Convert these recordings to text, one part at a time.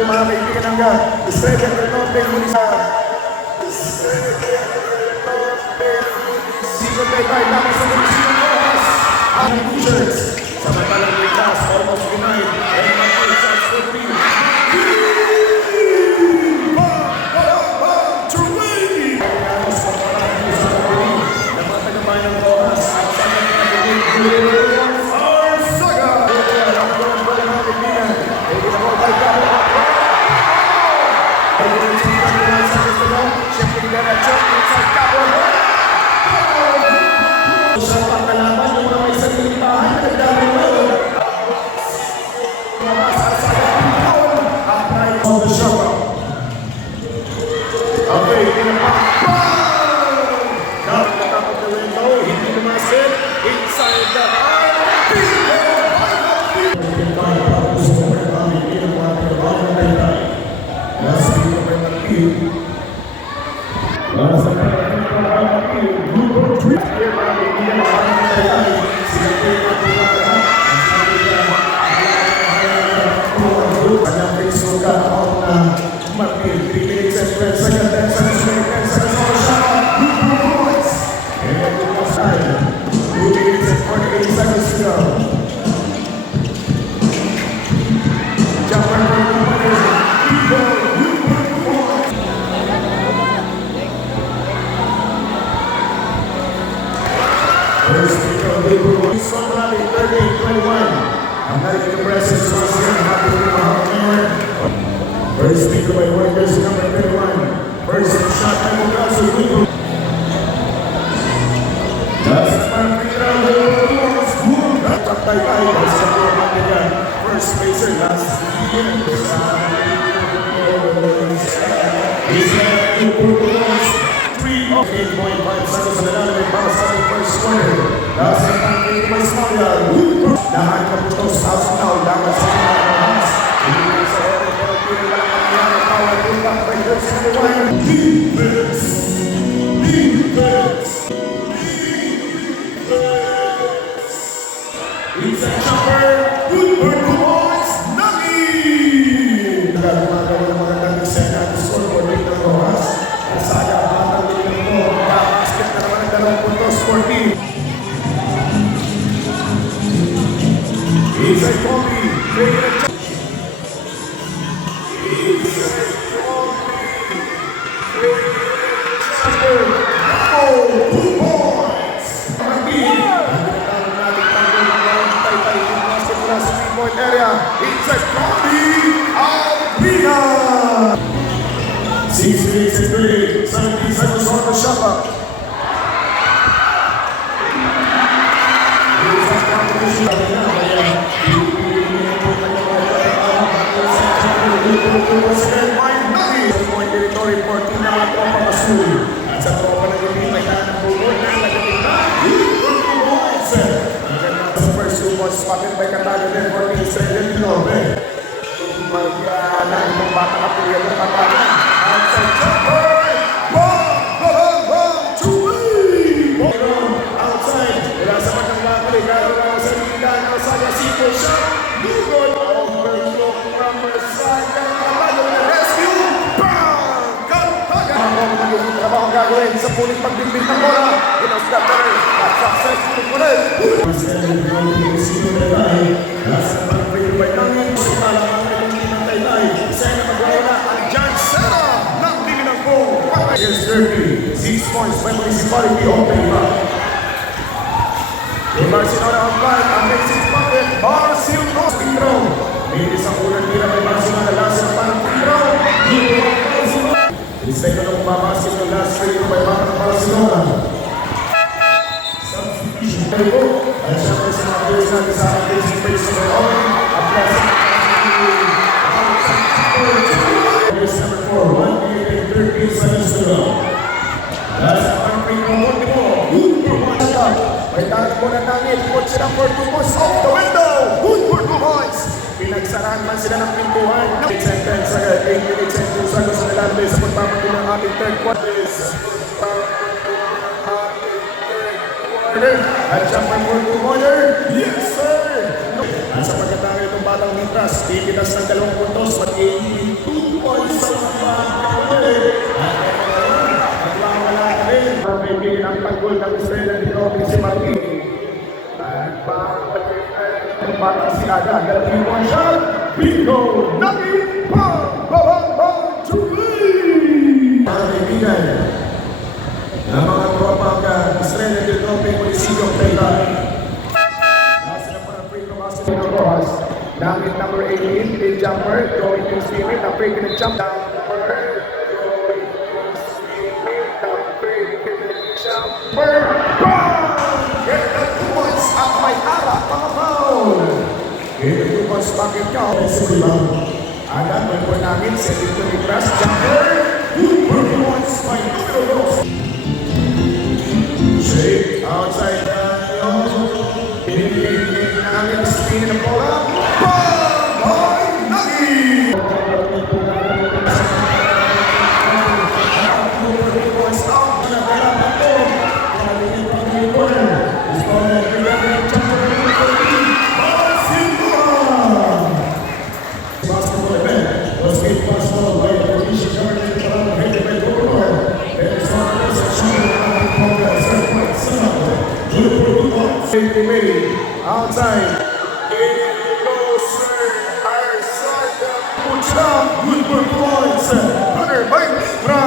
po mga kaibigan hanggang Estrella del Norte Munisa. Sino tayo naman sa munisipyo ng Rojas. Ang Butchers. Samantalang Rikas, almost united. And Michael Charles Rodri. First speaker by Warriors number 31. First shot by Mugasu. That's first spacer last year. He's got 3.5 seconds on the line and bounce out the first corner. That's the time to my small yard. Lahat ng ito sa now. Lahat sa defense. It's a jumper. Woodward boys. Nagi. Gumagawa ng mga nag-set at scoreboard dito ng Rojas. At sada batang dito mo. Basket na naman ang 2 puntos for team. It's a Kobe. Area, it's a Kobe Albina. 6-3, 17 seconds on the shot clock. Point territory for Team Tropa Masuri. At sa tropa na gawin, may tanang bubod na lagating na. Spotted by Cataga then for the Australian Norway. Magyanan itong bata kapilihan ng Cataga. Outside jumper! Bang! Two-way! Outside. Wala sa pagkakakali. Gano'n lang sa likidan. Outside na Siko shot. Good overlook from Masaga. Cataga na rescue. Bang! Cataga! Ang magiging trabaho ang gagawin sa pulit pagbimbing ng bola. Inos na pala. At successful ko rin. Nasa pag-pwede by Nangin, sumala ang mga ng Taytay. Sena Magrawala at John Sena ng Liminang Kong. Here's 30, 6 points by Municipality open back. Yung Barcelona on five, ang next 6 bucket, Arcil Costro. May isang unang tira by Barcelona, last na parang tiro. The second of babasket ng last three by Barcelona. Substitution by Book. At syempre sa mga players natin sa ating space of our own. At plus, number 4, 1 minute and 13 seconds to go. That's a country from Montimo. Good for one shot. May tanong po na namin. Coach sila for 2 points off the window. Good for 2 points. Pinagsarahan man sila ng pintuan. 8 seconds agad. 8 minutes and 2 seconds sa nilalabay sa pagpapagin ng ating third quarter. At jumper for 2-pointer. Yes, sir! At sa pagkatangin itong batang Mitras. Tipitas ng 2 puntos, magiging 2 points sa mga at wala ka rin. May bigyan ang tanggol ng Estrella de Robin si Martin. At batang si Aga, galapin mo ang shot. Bingo! Naging pang tuloy! Mga kaibigan, ang mga tropang Estrella de Robin Munisipyo Playline. Nasa na pa ng free throw kasi ng Rojas. Gamit number 18, big jumper, going to spirit, na break and jump down. Jumper, get the 2 points at may harap, mga foul. Get the 2 points bakit ka, offensive rebound. Agad, may po namin, setting to the grass, jumper, 2 points by Numero 2. Shake, outside pinipili namin, spin ng bola, bang! Hoy, Nagi! Outside. It goes our side. Puts down. Good points. Runner by Mitra.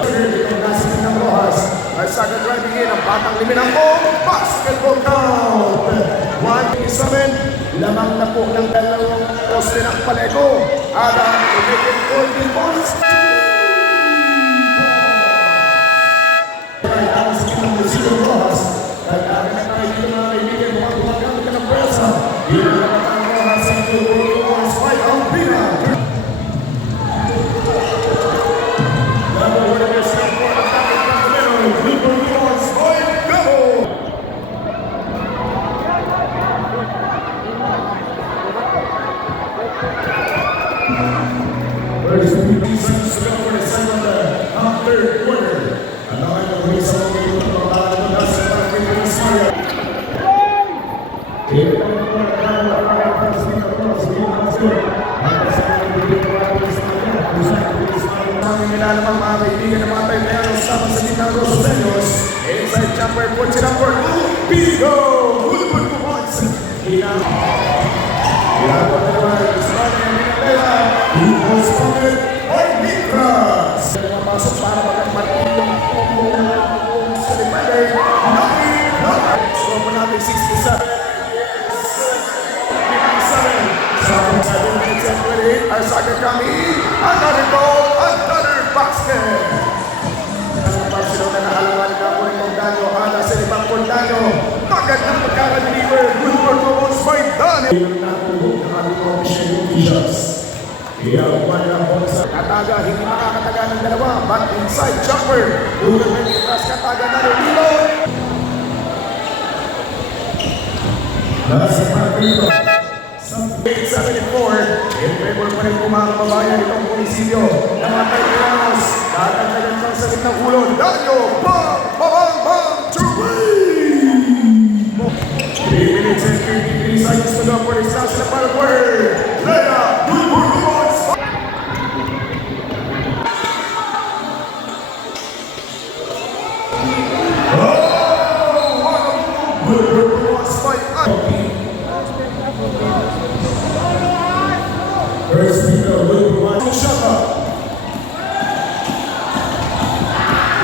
Nasa ng Rojas. Arsaga driving in. Ang batang liminang ko. Basketball count. 1-7. Lamang na po ng 2 poste ng Palego. Adam, umikit 14 points. Third quarter. Anakan ng isa mo yung mga nasa Pilipinas Maria. Nilalamang mga kaibigan ng mga Taytayano sama sa Gitang Roseños. Inside jumper po si number 2. Bingo! Good points. Ginagawa na naman. Ismane ng Minatela. Equals point. Oy, Mitras! Pasok para magkakmartin yung sa defender. So po natin 67. 57. 7 minutes and 28. Arsaga coming. Another goal. Another basket. Ang Barcelona na halangan na po ng Mondano. Ana sa ibang Mondano. Magandang pagkaka-deliver. Good performance by Daniel. Yung natulog ng aming officials. Iyawan na po sa Kataga, hindi makakataga ng dalawa, but inside jumper, dulo ng Mitras, Kataga na Rodilo. Nasa partito, sa 8-7-4, in favor pa rin po mga kababayan itong munisipyo ng mga Taytayanos. Tatagdagan lang sa gitnang ulo, Danyo, bang, 3 minutes and 33 seconds to go for this national power. Lea, good performance. First finger, good one. Shut up.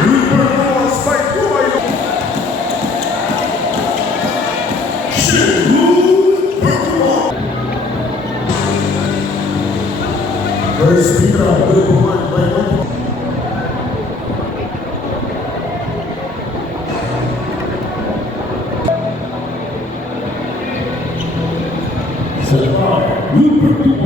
Good performance by Kuwait. Good performance. First finger, good one by Kuwait. Good performance.